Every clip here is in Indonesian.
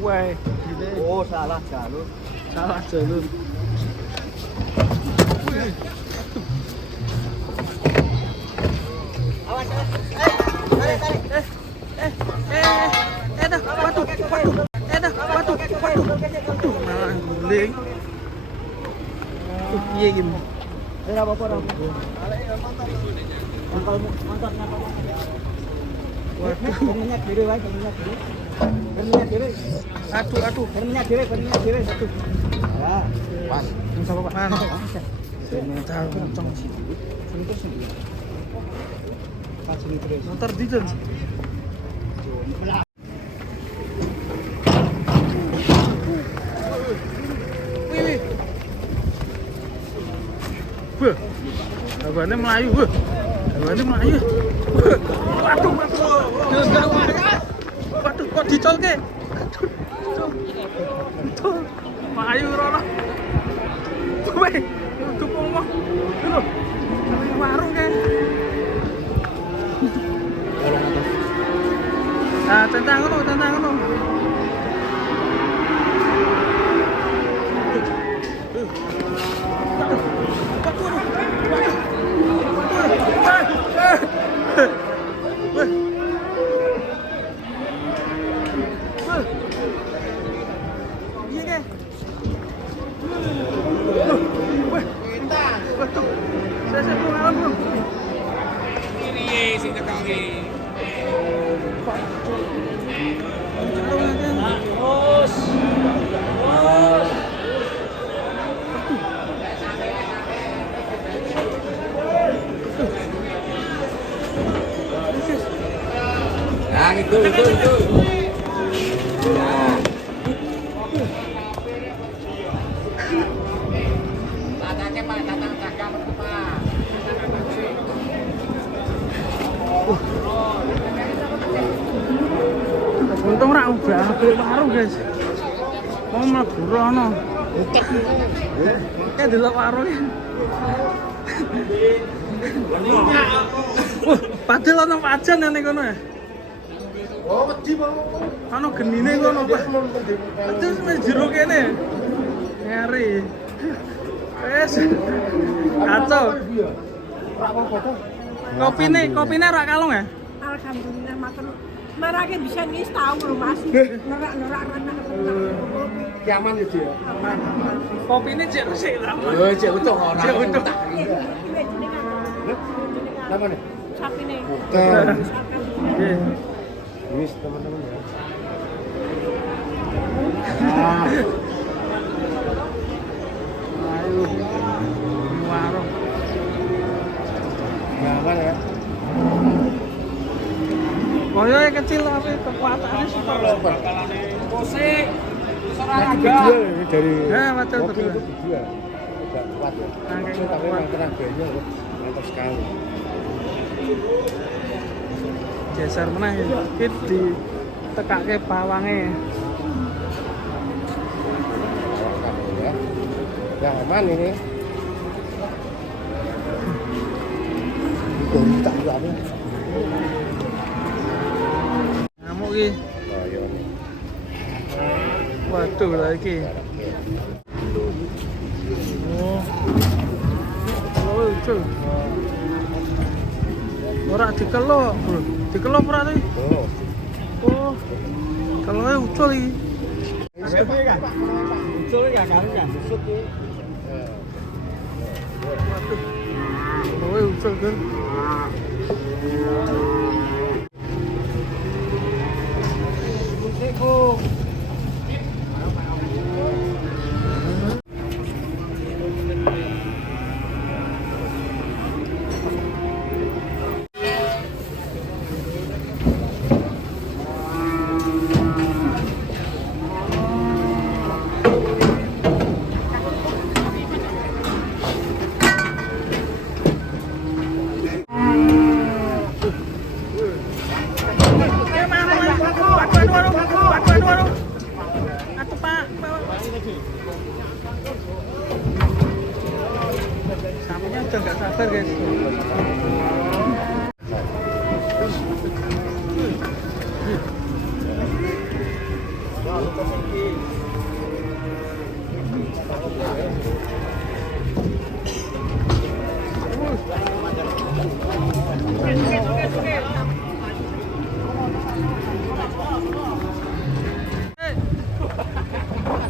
Wah, Oh, salah jalur. salah jalur. Awas, tarik, tarik. Dah, waduh. Nah, guling. Iya gini. Ora apa-apa, ora apa-apa. Mantap. Waduh. Minyak dhewe wae, minyak dhewe. Minyak dhewe. Aduh. Minyak dhewe. Aduh. Ya, pas. Sama Pak Man. Sebentar, kencang sih. Sentuh sendiri. Pas ini terus. Motor dijen. Wih. Wah. Abane melayu, wah. Abane melayu. Waduh. Waduh, kok dicolke? Aduh. Melayu rono. Wih, dukung mah. Lho. Warung kan. Ah, tentang ngono. Nah, itu. Untung ra ubah warung, guys. Mau mlebu rono. Kayak delok warunge. Padahal ana pajan ning kono ya. Oh, wedi mau. Ana genine kono, Pak. Terus wis jero kene. Ngeri. Wes. Kacau. Kopine ra kalong ya? Alhamdulillah matur. Marake bisa nih tahu lho Mas. Nerak-nerak anak. Kiaman ya, Dik. Kopine cek resik ta. Yo, cek utuh ora. Cek utuh. Apa nih? Sapine. Bukan. Nggih. Wis teman-teman ya. Ayo. Warung. Nyaman ya. Koyoke kecil tapi kekuatannya super. Musik. Olahraga. Dari Betul. itu dijual. Udah kuat ya. Angkanya Tapi kuat. tenaganya mantap sekali. Geser meneh iki ditekake bawange. Ya. Yang aman ini. Itu tak juga apa? Ngamuk iki. Oh, iya. Waduh lah iki. Oh. Oh, cuy. Ora dikelok, Bro. Dikelok ora iki? Oh. Oh. Kalau ucul iki. Siapa ya, Kak? Ucul ya, Kak? Busuk ya. Waduh. Oh, ucul kan. Sapinya udah nggak sabar guys.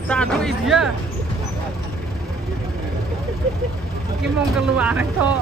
Satu dia. Ini mau keluar itu.